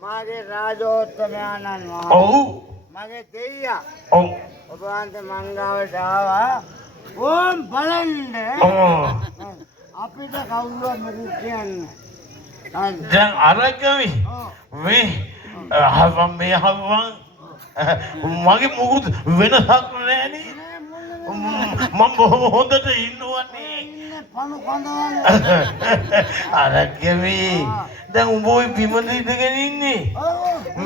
මාගේ රාජෝත්තමයන්න් ඔව් මගේ දෙයියා ඔව් ඔබ වහන්සේ මංගාවට ආවා ඕම් බලන්න අපිට කවුරුවත් මොකද කියන්නේ දැන් අරකවි මේ මගේ මොකුත් වෙනසක් නෑනේ මම බොහොම හොඳට ඉන්නවනේ පණු කඳවල අරකවි දැන් උඹ ওই බිමද ඉඳගෙන ඉන්නේ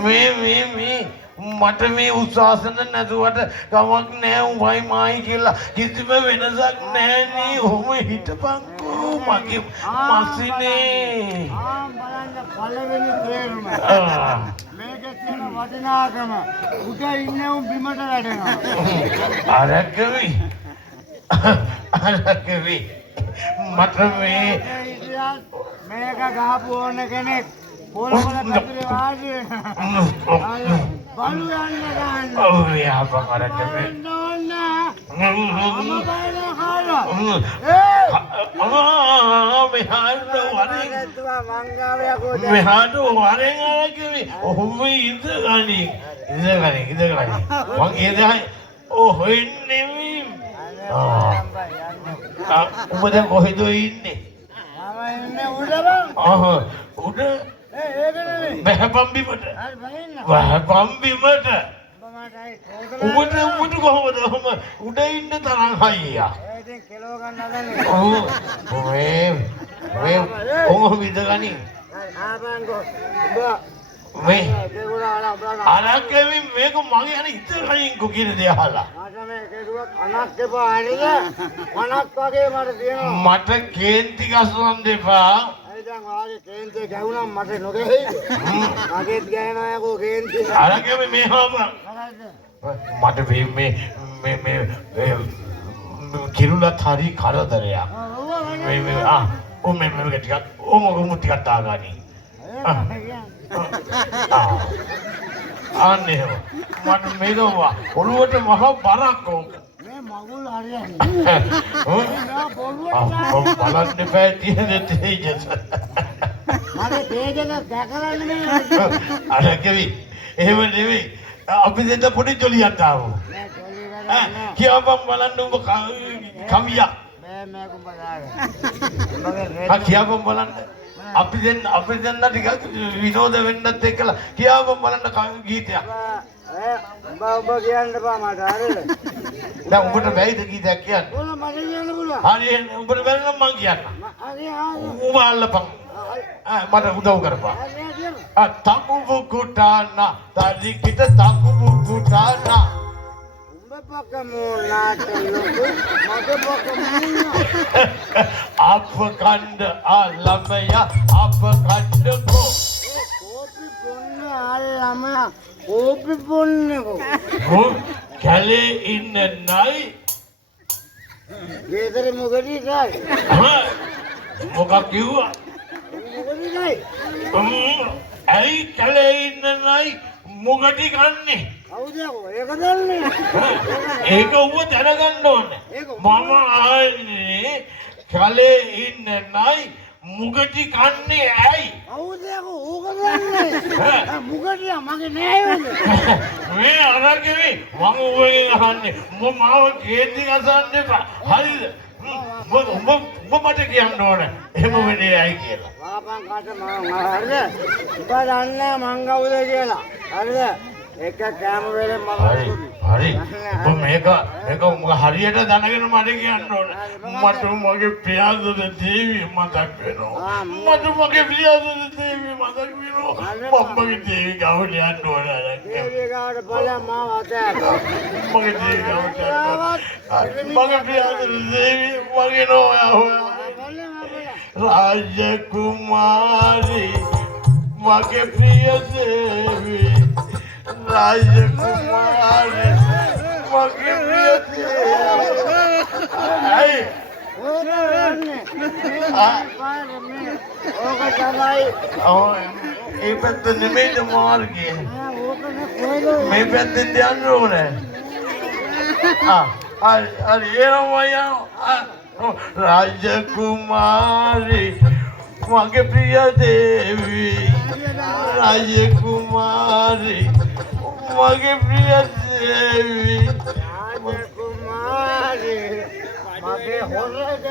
මේ මට මේ උත්සාහන නැතුවට කමක් නෑ උඹයි මායි කියලා කිසිම වෙනසක් නෑනේ ඔහොම හිටපන්කෝ මගේ මස්සිනේ බලන්න පළවෙනි තේරුම මේකේ තියෙන වටිනාකම උඩ ඉන්නේ උන් බිමට වැඩෙනවා අරකවි මට මේ මේක ගහපු ඕන කෙනෙක් පොළොවල කතරේ වාඩි බලු යන්න ගන්න ඔව් යාපා අරකවි මෙහාට වරෙන් අරකවි ඔහොම ඉඳගනි මං එදා ඔහෙන්නේ උඹ දැන් කොහෙද ඉන්නේ උඩ බහැපම් බිමට උඹට කොහොමද ඔහොම උඩ ඉන්න තරම් හයියා ඔහොම ඉඳගනි මේ අරකෙවි මේක මගේ අර ඉතරින් කොකින දේ අහලා අනක් එපා නේද අනක් වගේ මට තියෙනවා මට කේන්ති ගස්සන්න දෙපා දැන් වාගේ කේන්ති ගැහුණා මට නොගෙහෙයිද මගේත් ගෑනවා යකෝ කේන්ති අරකෙවි මේ හොබන් මට මේ කිරුලත් හරි කරදරයක් මේ මේ ටිකක් ඔම ටිකක් දාගනි අනේ මට මේක ඔළුවට මහ බරක් ඕක මේ මගුල් හරියන්නේ බලන්න බෑ තියෙන තේජස මගේ තේජස දැකලා නෙමෙයි අරකවි එහෙම නෙමෙයි අපි දෙන්න පොඩි ජොලියක් ආවෝ කියවම් බලන්න උඹ කමියා මේ කුඹලාගේ කියවම් බලන්න අපි දෙන්න ටිකක් විනෝද වෙන්නත් එක්කලා කියවම් බලන්න ගීතයක් ඔබ කියන්න බා මට හරිද දැන් උඹට බැයිද ගීතයක් කියන්න ඕන මට කියන්න පුළුවන් හරි උඹට බැරි නම් මං කියන්න හරි උඹ අල්ලපන් මට උදව් කරපන් තකුබු කුටානා තරිකිට තකුබු කුටානා උඹ පකමෝලාට ලොකු මට පකමෝලා අප කණ්ඩ ළමයා අප කණ්ඩකෝ කෝපි පොන්න ළමයා කෝපි පොන්නකෝ කැලේ ඉන්න නයි ගෙදර මොකටද ගායි මොකක් කිව්වා මොකටද ගායි ඇයි කැලේ ඉන්න නයි මොකටි කන්නේ කවුද ඒක දන්නේ ඒක ඌව දැනගන්න ඕනේ මම ආන්නේ කැලේ ඉන්න නයි මුගටි කන්නේ ඇයි කවුද ඕක දන්නේ මුගටියා මගේ නෑයෝද මේ අරගෙන මම ඌගෙන් අහන්නේ මාව කේන්ති ගසන්න එපා හරිද උඹ මට කියන්න ඕනේ එහෙම වෙන්නේ ඇයි කියලා වාපන් කාට මම හරිද උඹ දන්නේ මං කවුද කියලා හරිද එක කැම වෙලේ මම හරි උඹ මේක උඹ හරියට දැනගෙන මට කියන්න ඕනේ මට මගේ ප්‍රියදද දේවිය මතක් වෙනවා මට මගේ ප්‍රියදද දේවිය මතක් වෙනවා මම්මගේ දේවිය ගාවට යන්න ඕනේ දේවිය ගාවට බලන්න මාව අතෑර මගේ දේවිය ගාවට මගේ ප්‍රියදද දේවිය මගේ නෝයා රාජකුමාරී මගේ ප්‍රිය දේවිය राजकुमारी मगे आई ये पेट निमेज मार के मैं पेट ध्यान रोने अरे ये भैया राजकुमारी मगे प्रिय देवी රාජකුමාරි මගේ ප්‍රිය දේවි රාජකුමාරි මගේ හොරද